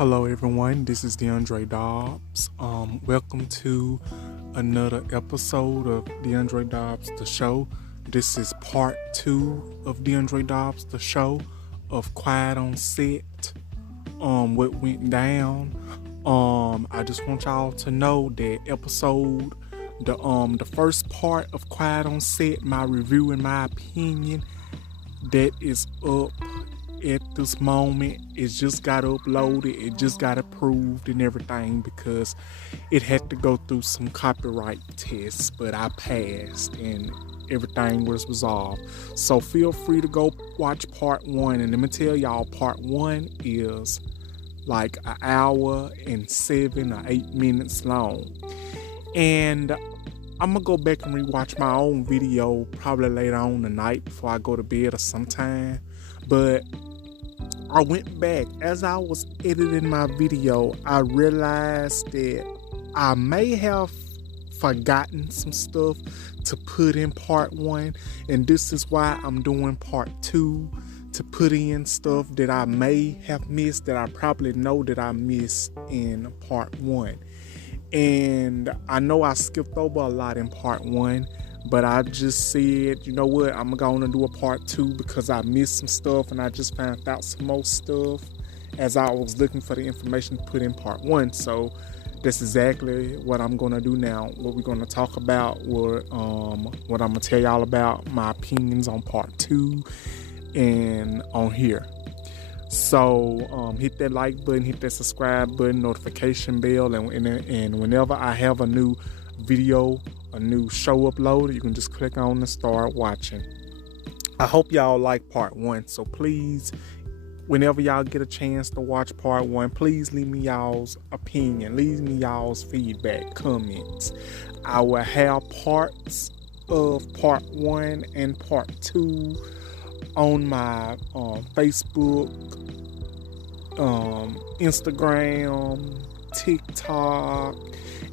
Hello everyone, this is DeAndre Dobbs. Welcome to another episode of DeAndre Dobbs the Show. This is part 2 of DeAndre Dobbs the Show of Quiet on Set. What went down. I just want y'all to know that the first part of Quiet on Set, my review and my opinion, that is up at this moment. It just got uploaded, it just got approved and everything because it had to go through some copyright tests, but I passed and everything was resolved. So feel free to go watch part 1, and let me tell y'all, part 1 is like an hour and 7 or 8 minutes long, and I'm gonna go back and rewatch my own video probably later on tonight before I go to bed or sometime. But I went back as I was editing my video. I realized that I may have forgotten some stuff to put in part 1, and this is why I'm doing part 2, to put in stuff that I may have missed, that I probably know that I missed in part 1. And I know I skipped over a lot in part 1, but I just said, you know what, I'm going to do a part 2 because I missed some stuff and I just found out some more stuff as I was looking for the information to put in part 1. So that's exactly what I'm going to do now. What we're going to talk about, what I'm going to tell y'all about, my opinions on part 2 and on here. So hit that like button, hit that subscribe button, notification bell, and whenever I have a new video, a new show uploaded, you can just click on and start watching. I hope y'all like part 1, so please, whenever y'all get a chance to watch part 1, please leave me y'all's opinion, leave me y'all's feedback, comments. I will have parts of part 1 and part 2 on my Facebook, Instagram, TikTok,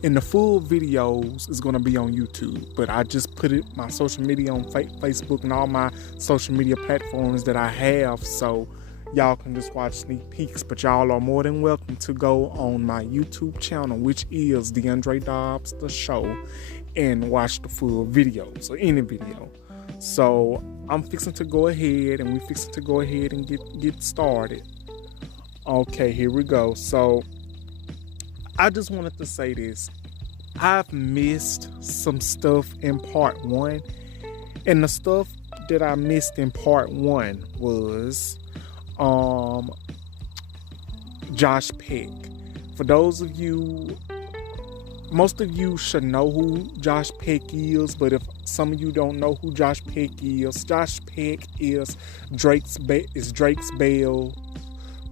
and the full videos is going to be on YouTube. But I just put it, my social media on Facebook and all my social media platforms that I have, so y'all can just watch sneak peeks. But y'all are more than welcome to go on my YouTube channel, which is DeAndre Dobbs the Show, and watch the full videos or any video. So I'm fixing to go ahead, and we fixing to go ahead and get started. Okay, here we go. So I just wanted to say this. I've missed some stuff in part 1, and the stuff that I missed in part 1 was Josh Peck. For those of you, most of you should know who Josh Peck is, but if some of you don't know who Josh Peck is Drake's Bell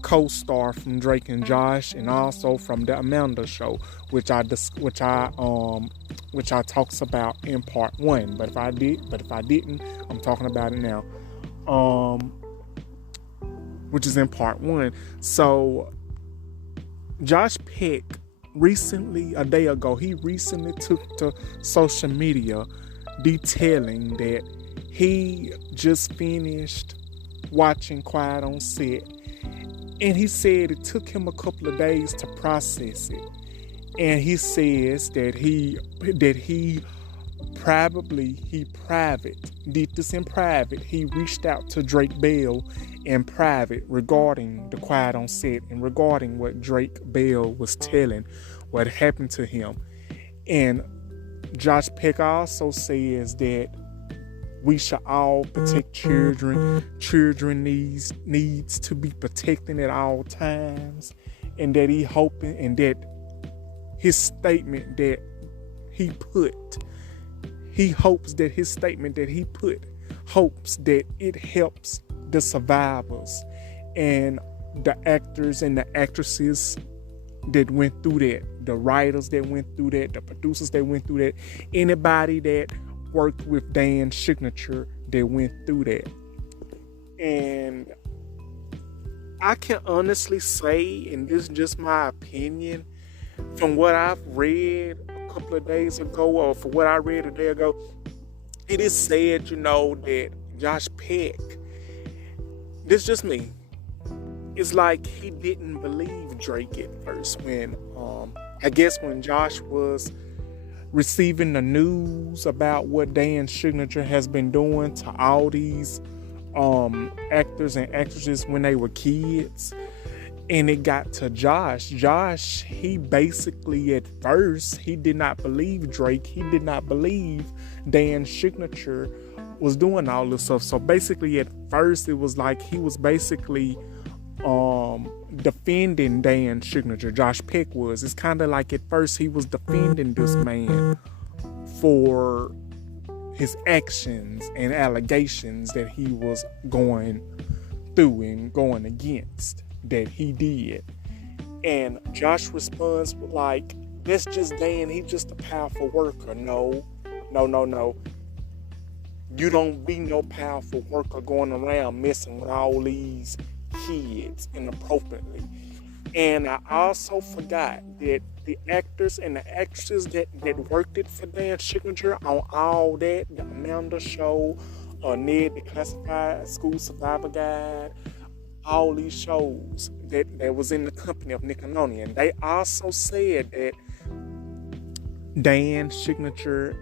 co-star from Drake and Josh, and also from the Amanda Show, which I talks about in part 1. But if I didn't, I'm talking about it now. Which is in part 1. So Josh Peck recently, a day ago, he recently took to social media detailing that he just finished watching Quiet on Set, and he said it took him a couple of days to process it. And he says that he did this in private. He reached out to Drake Bell in private regarding the Quiet on Set and regarding what Drake Bell was telling, what happened to him. And Josh Peck also says that we should all protect children. Children needs to be protected at all times, and that he hopes that it helps the survivors and the actors and the actresses that went through that, the writers that went through that, the producers that went through that, anybody that worked with Dan's signature that went through that. And I can honestly say, and this is just my opinion, from what I've read a couple of days ago, or for what I read a day ago, it is said, that Josh Peck, this is just me, it's like he didn't believe Drake at first when I guess when Josh was receiving the news about what Dan Signature has been doing to all these actors and actresses when they were kids, and it got to Josh. He basically at first he did not believe Drake. He did not believe Dan Signature was doing all this stuff. So basically at first it was like he was basically defending Dan Signature. Josh Peck was. It's kind of like at first he was defending this man for his actions and allegations that he was going through and going against that he did. And Josh responds with like, that's just Dan, he's just a powerful worker. No. You don't be no powerful worker going around messing with all these kids inappropriately. And I also forgot that the actors and the actresses that worked it for Dan Signature on all that, the Amanda Show, Ned the Classified School Survivor Guide, all these shows that was in the company of Nickelodeon, they also said that Dan Signature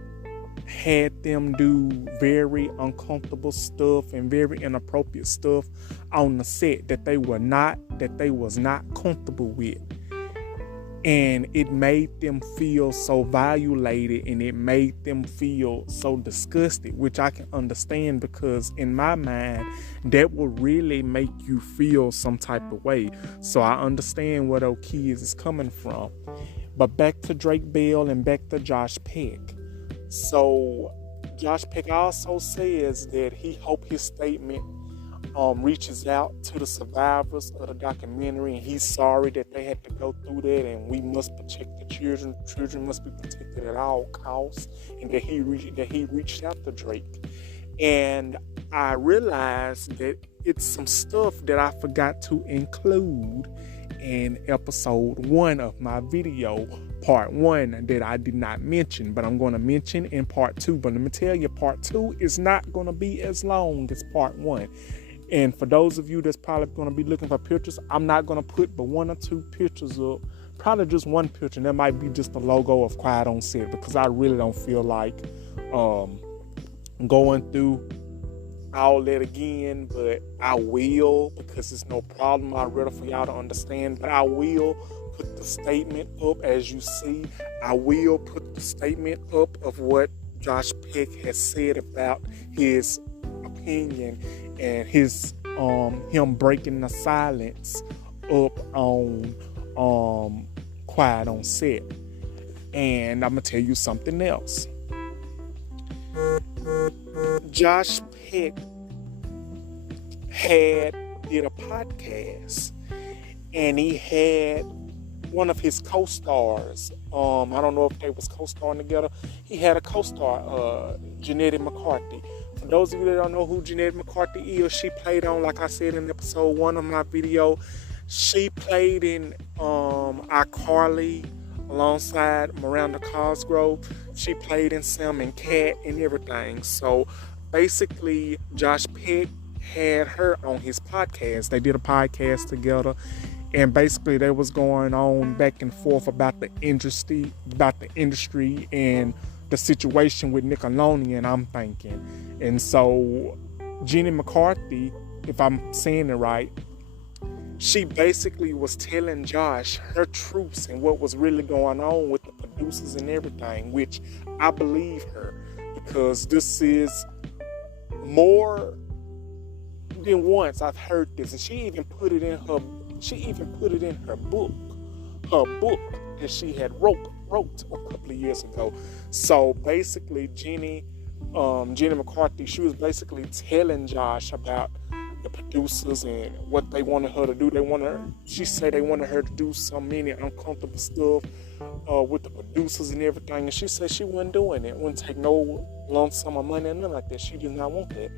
had them do very uncomfortable stuff and very inappropriate stuff on the set that they was not comfortable with. And it made them feel so violated and it made them feel so disgusted, which I can understand because in my mind, that would really make you feel some type of way. So I understand where those kids is coming from. But back to Drake Bell and back to Josh Peck. So Josh Peck also says that he hoped his statement reaches out to the survivors of the documentary, and he's sorry that they had to go through that, and we must protect the children. Children must be protected at all costs, and that he reached out to Drake. And I realized that it's some stuff that I forgot to include in episode 1 of my video, part 1, that I did not mention, but I'm going to mention in part 2. But let me tell you, part 2 is not going to be as long as part 1. And for those of you that's probably going to be looking for pictures, I'm not going to put but 1 or 2 pictures up. Probably just 1 picture, and that might be just the logo of Quiet on Set, because I really don't feel like going through all that again, but I will, because it's no problem. I'd rather for y'all to understand, but I will put the statement up. As you see, I will put the statement up of what Josh Peck has said about his opinion and his him breaking the silence up on Quiet on Set. And I'm gonna tell you something else. Josh Peck did a podcast, and he had one of his co-stars. I don't know if they was co-starring together. He had a co-star, Jeanette McCarthy. For those of you that don't know who Jeanette McCarthy is, she played on, like I said in episode 1 of my video, she played in iCarly alongside Miranda Cosgrove. She played in Sam and Cat and everything. So basically, Josh Peck had her on his podcast. They did a podcast together, and basically they was going on back and forth about the industry and the situation with Nickelodeon, I'm thinking. And so Jenny McCarthy, if I'm saying it right, she basically was telling Josh her truths and what was really going on with the producers and everything, which I believe her, because this is more than once I've heard this, and she even put it in her book that she had wrote a couple of years ago. So basically Jenny McCarthy, she was basically telling Josh about the producers and what they wanted her to do. She said they wanted her to do so many uncomfortable stuff with the producers and everything, and she said she wasn't doing it, wouldn't take no lump sum of money or nothing like that. She did not want that.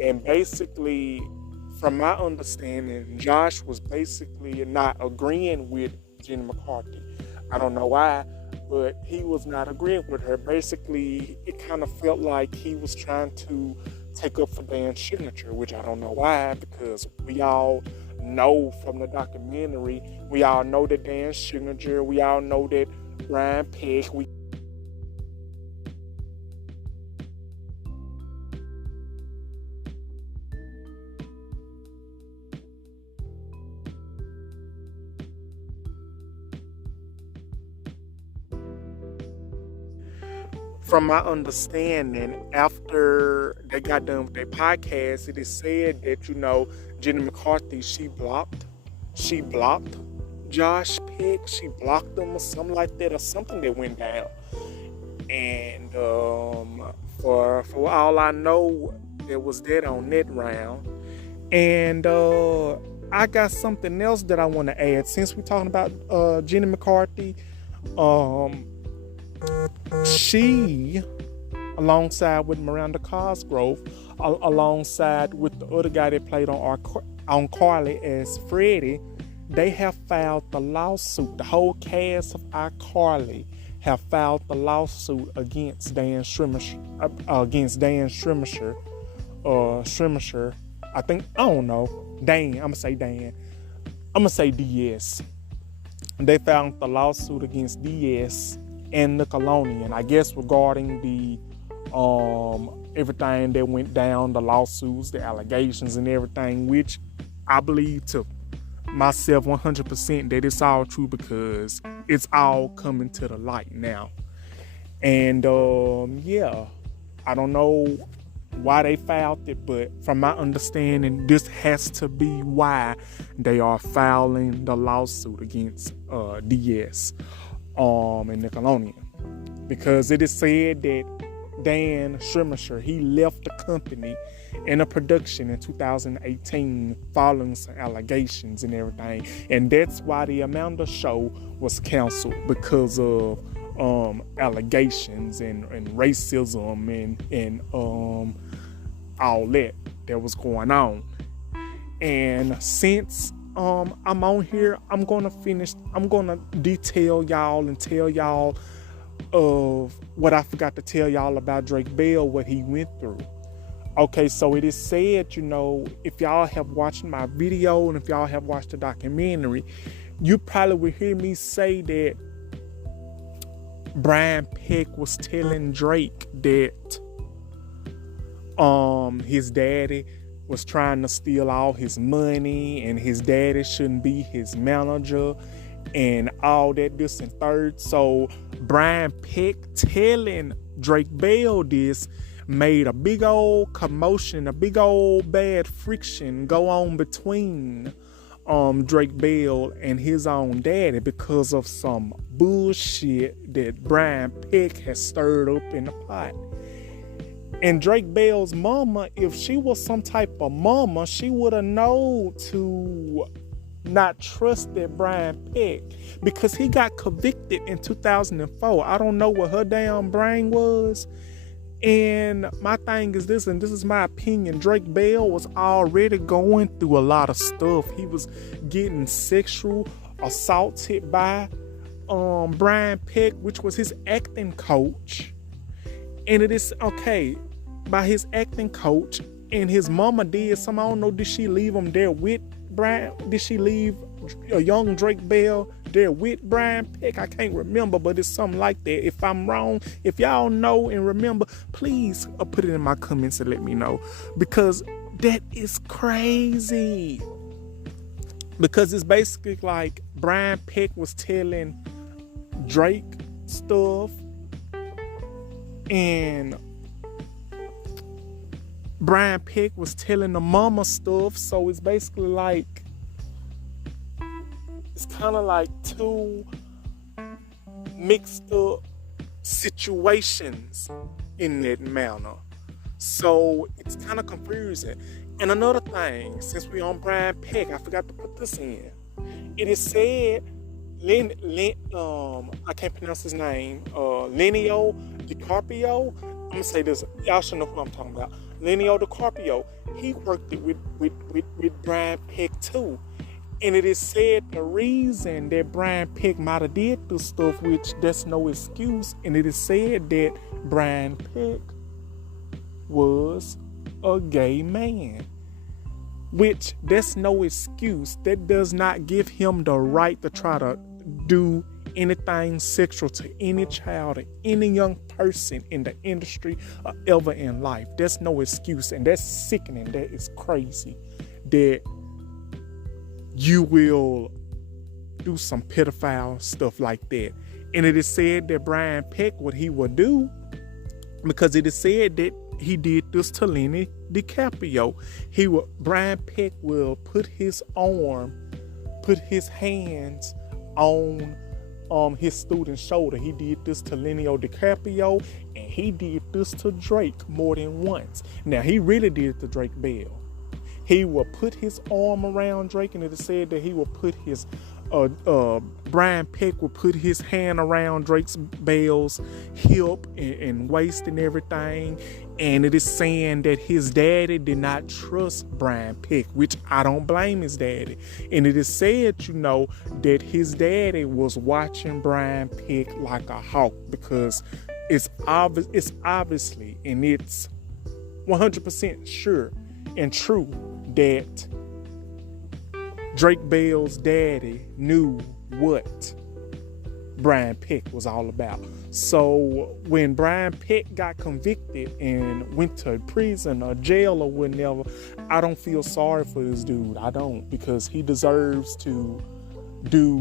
And basically, from my understanding, Josh was basically not agreeing with Jenny McCarthy. I don't know why, but he was not agreeing with her. Basically, it kind of felt like he was trying to take up for Dan's signature, which I don't know why, because we all know from the documentary. We all know that Dan Schinger, we all know that Brian Peck. From my understanding, after they got done with their podcast, it is said that, Jenny McCarthy, she blocked Josh Peck, she blocked him or something like that, or something that went down. And for all I know, there was that on that round. And I got something else that I want to add. Since we're talking about Jenny McCarthy, she, alongside with Miranda Cosgrove, alongside with the other guy that played on Carly as Freddie, they have filed the lawsuit. The whole cast of iCarly have filed the lawsuit against Dan Schrimsher. Schrimsher. I don't know. Dan. I'm gonna say Dan. I'm gonna say DS. They filed the lawsuit against DS and Nickelodeon, I guess, regarding the everything that went down, the lawsuits, the allegations and everything, which I believe to myself 100% that it's all true, because it's all coming to the light now. And I don't know why they filed it, but from my understanding, this has to be why they are filing the lawsuit against DS and Nickelodeon, because it is said that Dan Schrimsher, he left the company in a production in 2018 following some allegations and everything, and that's why the Amanda show was canceled, because of allegations and racism and all that was going on. And since I'm on here, I'm gonna detail y'all and tell y'all of what I forgot to tell y'all about Drake Bell, what he went through. Okay, so it is said, if y'all have watched my video and if y'all have watched the documentary, you probably will hear me say that Brian Peck was telling Drake that his daddy was trying to steal all his money and his daddy shouldn't be his manager and all that, this and third. So Brian Peck telling Drake Bell this made a big old commotion, a big old bad friction go on between Drake Bell and his own daddy, because of some bullshit that Brian Peck has stirred up in the pot. And Drake Bell's mama, if she was some type of mama, she would have known to not trust that Brian Peck, because he got convicted in 2004. I don't know what her damn brain was. And my thing is this, and this is my opinion, Drake Bell was already going through a lot of stuff. He was getting sexual assaulted by Brian Peck, which was his acting coach. And it is, okay, by his acting coach, and his mama did some, I don't know, did she leave him there with Brian? Did she leave a young Drake Bell there with Brian Peck? I can't remember, but it's something like that. If I'm wrong, if y'all know and remember, please put it in my comments and let me know, because that is crazy. Because it's basically like Brian Peck was telling Drake stuff, and Brian Peck was telling the mama stuff. So it's basically like, it's kind of like two mixed up situations in that manner. So it's kind of confusing. And another thing, since we're on Brian Peck, I forgot to put this in. It is said, I can't pronounce his name, Lenio DiCaprio. I'm gonna say this, y'all should know who I'm talking about. Lenio DiCaprio, he worked it with Brian Peck too. And it is said the reason that Brian Peck might have did this stuff, which that's no excuse, and it is said that Brian Peck was a gay man. which that's no excuse. That does not give him the right to try to do anything sexual to any child or any young person in the industry or ever in life. That's no excuse, and that's sickening. That is crazy that you will do some pedophile stuff like that. And it is said that Brian Peck, what he will do, because it is said that he did this to Lenny DiCaprio. Brian Peck will put his hands on his student's shoulder. He did this to Lenny DiCaprio, and he did this to Drake more than once. Now, he really did it to Drake Bell. He will put his arm around Drake, and it is said that he will put his Brian Peck will put his hand around Drake's Bell's hip and waist and everything. And it is saying that his daddy did not trust Brian Peck, which I don't blame his daddy. And it is said, that his daddy was watching Brian Peck like a hawk, because it's obviously, and it's 100% sure and true that Drake Bell's daddy knew what Brian Peck was all about. So when Brian Peck got convicted and went to prison or jail or whatever, I don't feel sorry for this dude. I don't, because he deserves to go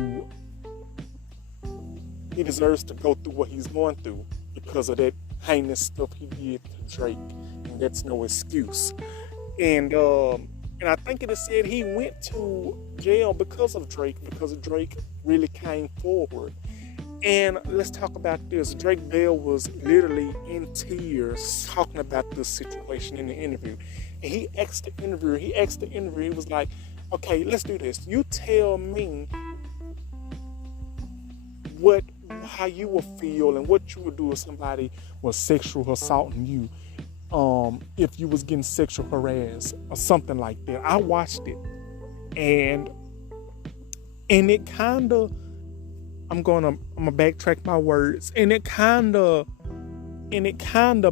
through what he's going through because of that heinous stuff he did to Drake. And that's no excuse. And I think it is said he went to jail because Drake really came forward. And let's talk about this. Drake Bell was literally in tears talking about this situation in the interview. And he asked the interviewer, he was like, okay, let's do this. You tell me how you will feel and what you would do if somebody was sexual assaulting you. If you was getting sexual harassed or something like that. I watched it, and it kind of, I'm gonna backtrack my words, and it kind of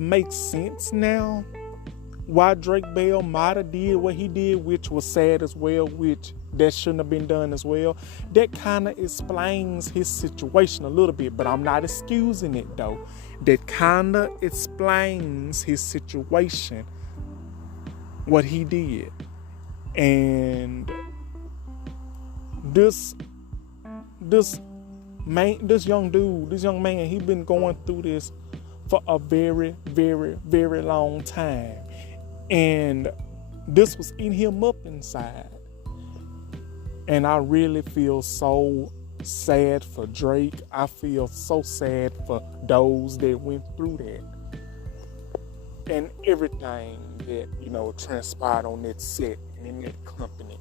makes sense now why Drake Bell might have did what he did, which was sad as well, which that shouldn't have been done as well. That kind of explains his situation a little bit, but I'm not excusing it though. That kind of explains his situation, what he did. And this young man, he been going through this for a very, very, very long time. And this was eating him up inside. And I really feel so sad for Drake. I feel so sad for those that went through that. And everything that, transpired on that set and in that company.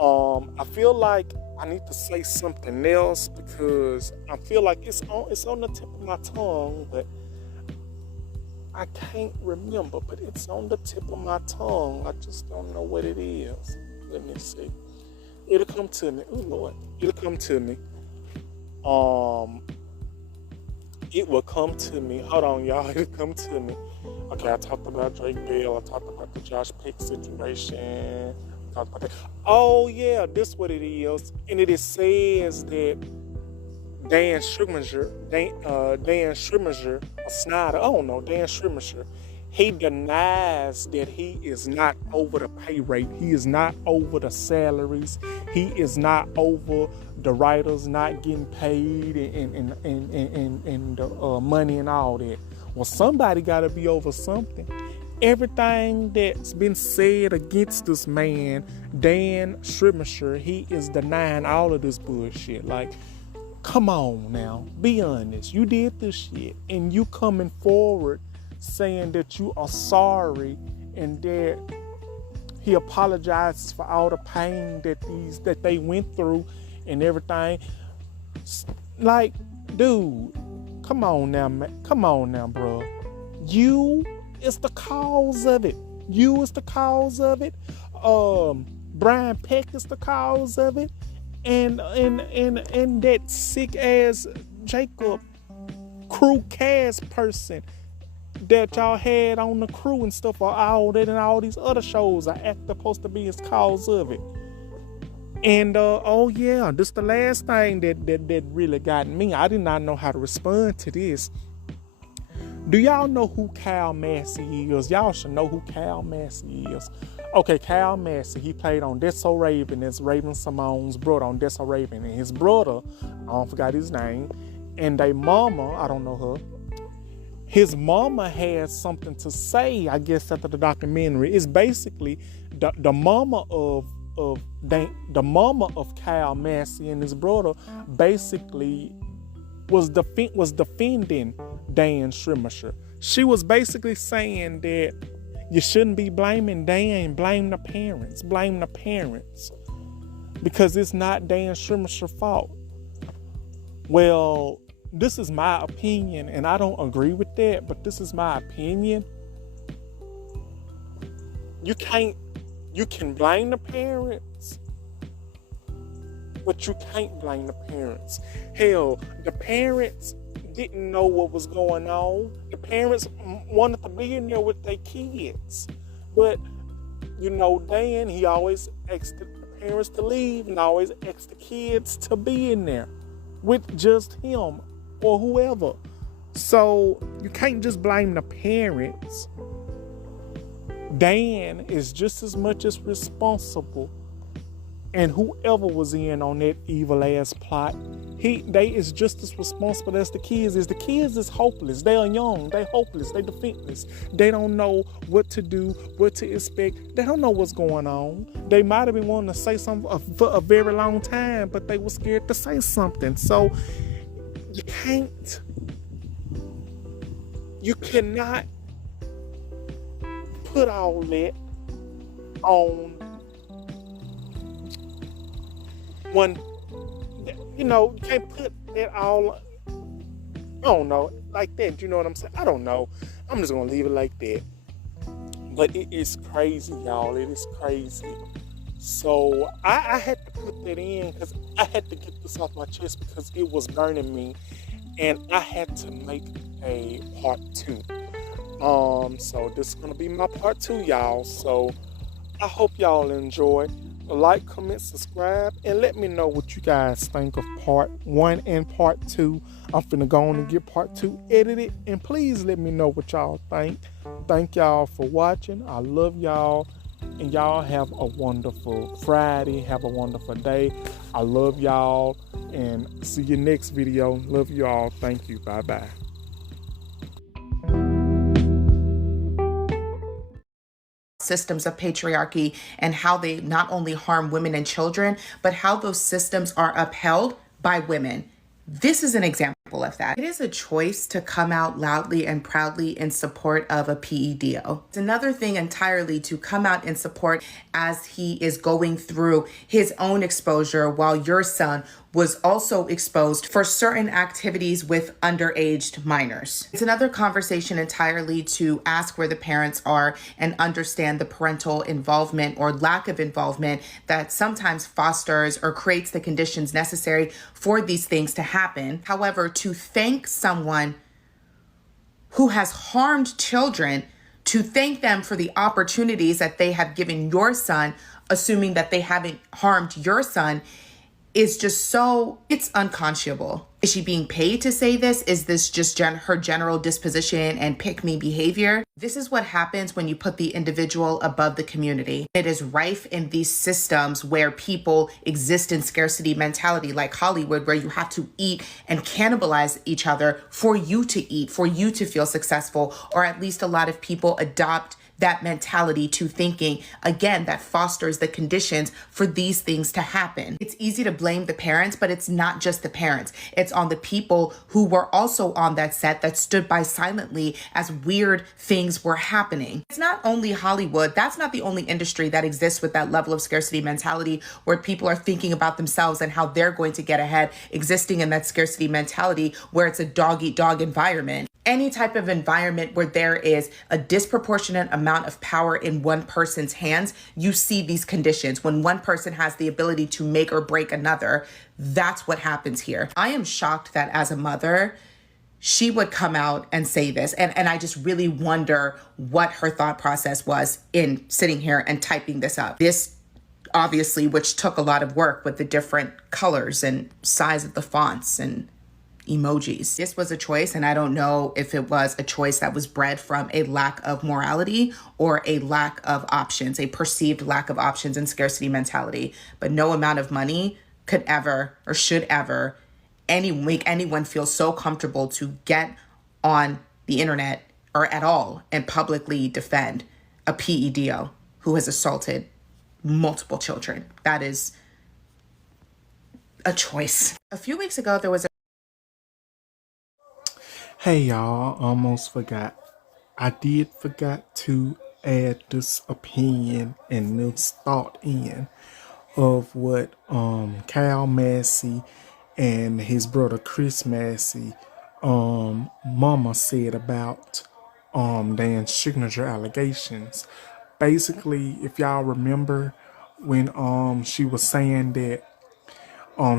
I feel like I need to say something else because I feel like it's on the tip of my tongue, but I can't remember, but it's on the tip of my tongue. I just don't know what it is. Let me see. It'll come to me. Oh, Lord. It'll come to me. It will come to me. Hold on, y'all. It'll come to me. Okay, I talked about Drake Bell. I talked about the Josh Peck situation. I talked about that. Oh, yeah, this what it is. And it says that Dan Schumacher, or Snyder, I don't know, Dan Schumacher, he denies that he is not over the pay rate. He is not over the salaries. He is not over the writers not getting paid and the money and all that. Well, somebody got to be over something. Everything that's been said against this man, Dan Schumacher, he is denying all of this bullshit. Like, come on now, be honest. You did this shit, and you coming forward saying that you are sorry and that he apologizes for all the pain that they went through and everything. Like, dude, come on now, man. Come on now, bro. You is the cause of it. You is the cause of it. Brian Peck is the cause of it. And that sick ass Jacob crew cast person that y'all had on the crew and stuff are all that, and all these other shows are supposed to be as cause of it. And oh yeah, this the last thing that really got me. I did not know how to respond to this. Do y'all know who Cal Massey is? Y'all should know who Cal Massey is. Okay, Cal Massey, he played on That's So Raven. It's Raven Simone's brother on That's So Raven. And his brother, I don't forgot his name, and their mama, I don't know her, his mama had something to say, I guess, after the documentary. It's basically the mama of Cal Massey and his brother basically was defending Dan Schrimmisher. She was basically saying that you shouldn't be blaming Dan, blame the parents, because it's not Dan Schrimmisher's fault. Well, this is my opinion, and I don't agree with that, but this is my opinion. You can blame the parents, but you can't blame the parents. Hell, the parents didn't know what was going on. The parents wanted to be in there with their kids. But, Dan, he always asked the parents to leave and always asked the kids to be in there with just him or whoever. So you can't just blame the parents. Dan is just as much as responsible, and whoever was in on that evil ass plot, they is just as responsible as the kids is. The kids is hopeless. They are young. They hopeless. They defenseless. They don't know what to do, what to expect. They don't know what's going on. They might have been wanting to say something for a very long time, but they were scared to say something. So you cannot put all that on one. You can't put that all, I don't know, like that. You know what I'm saying? I don't know. I'm just gonna leave it like that. But it is crazy, y'all. It is crazy. So I had to put that in because I had to get this off my chest because it was burning me, and I had to make a part 2. So this is gonna be my part 2, y'all. So I hope y'all enjoy. Like, comment, subscribe, and let me know what you guys think of part 1 and part 2. I'm finna go on and get part 2 edited, and please let me know what y'all think. Thank y'all for watching. I love y'all, and y'all have a wonderful Friday. Have a wonderful day. I love y'all, and see you next video. Love y'all. Thank you. Bye-bye. Systems of patriarchy and how they not only harm women and children, but how those systems are upheld by women. This is an example of that. It is a choice to come out loudly and proudly in support of a PEDO. It's another thing entirely to come out in support as he is going through his own exposure while your son was also exposed for certain activities with underaged minors. It's another conversation entirely to ask where the parents are and understand the parental involvement or lack of involvement that sometimes fosters or creates the conditions necessary for these things to happen. However, to thank someone who has harmed children, to thank them for the opportunities that they have given your son, assuming that they haven't harmed your son, is just so, it's unconscionable. Is she being paid to say this? Is this just her general disposition and pick-me behavior? This is what happens when you put the individual above the community. It is rife in these systems where people exist in scarcity mentality, like Hollywood, where you have to eat and cannibalize each other for you to eat, for you to feel successful, or at least a lot of people adopt that mentality to thinking, again, that fosters the conditions for these things to happen. It's easy to blame the parents, but it's not just the parents. It's on the people who were also on that set that stood by silently as weird things were happening. It's not only Hollywood. That's not the only industry that exists with that level of scarcity mentality where people are thinking about themselves and how they're going to get ahead, existing in that scarcity mentality where it's a dog-eat-dog environment. Any type of environment where there is a disproportionate amount of power in one person's hands, you see these conditions. When one person has the ability to make or break another, that's what happens here. I am shocked that as a mother, she would come out and say this. And I just really wonder what her thought process was in sitting here and typing this up. This obviously, which took a lot of work with the different colors and size of the fonts and emojis. This was a choice, and I don't know if it was a choice that was bred from a lack of morality or a lack of options, a perceived lack of options and scarcity mentality. But no amount of money could ever or should ever make anyone feel so comfortable to get on the internet or at all and publicly defend a PEDO who has assaulted multiple children. That is a choice. A few weeks ago, there was a Hey y'all, almost forgot. I did forgot to add this opinion and this thought in of what Cal Massey and his brother Chris Massey mama said about Dan's signature allegations. Basically, if y'all remember when she was saying that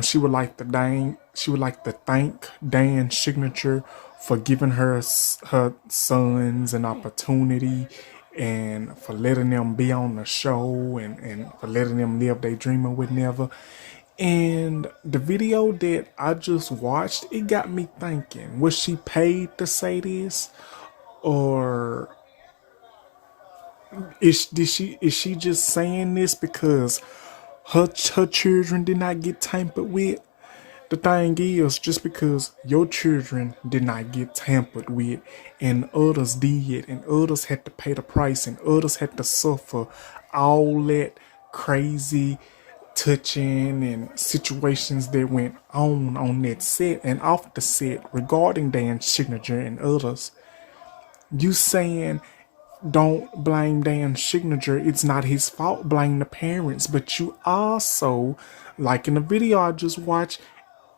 she would like to thank Dan Signature for giving her sons an opportunity and for letting them be on the show and for letting them live their dream or whatever. And the video that I just watched, it got me thinking, was she paid to say this? Or is she just saying this because her children did not get tampered with? The thing is, just because your children did not get tampered with and others did, and others had to pay the price, and others had to suffer all that crazy touching and situations that went on that set and off the set regarding Dan's signature and others, you saying don't blame Dan's signature, it's not his fault, blame the parents. But you also, like in the video I just watched,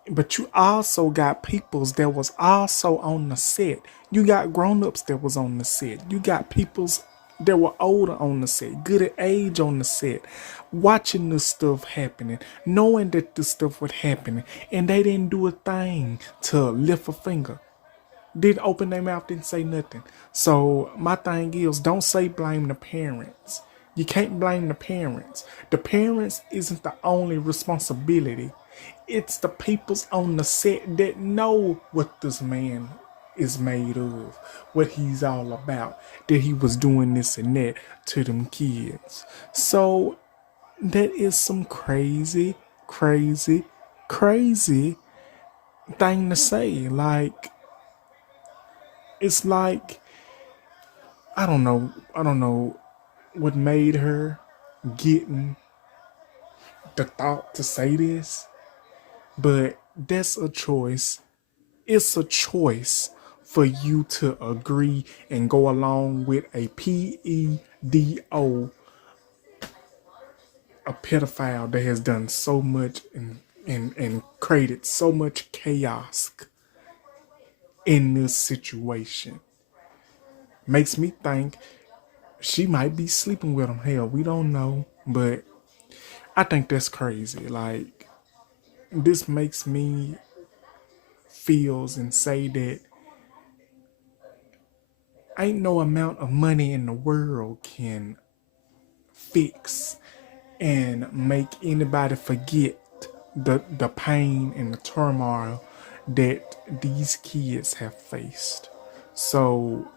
but you also got peoples that was also on the set. You got grown-ups that was on the set. You got peoples that were older on the set, good at age on the set, watching this stuff happening, knowing that this stuff was happening, and they didn't do a thing to lift a finger. Didn't open their mouth, didn't say nothing. So my thing is, don't say blame the parents. You can't blame the parents. The parents isn't the only responsibility. It's the peoples on the set that know what this man is made of, what he's all about, that he was doing this and that to them kids. So that is some crazy, crazy, crazy thing to say. Like, it's like, I don't know what made her getting the thought to say this, but that's a choice. It's a choice for you to agree and go along with a PEDO, a pedophile that has done so much and created so much chaos in this situation. Makes me think she might be sleeping with him. Hell, we don't know, but I think that's crazy. Like, this makes me feels and say that ain't no amount of money in the world can fix and make anybody forget the pain and the turmoil that these kids have faced. So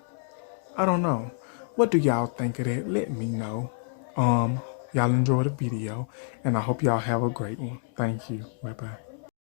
I don't know. What do y'all think of that? Let me know. Y'all enjoy the video, and I hope y'all have a great one. Thank you. Bye bye.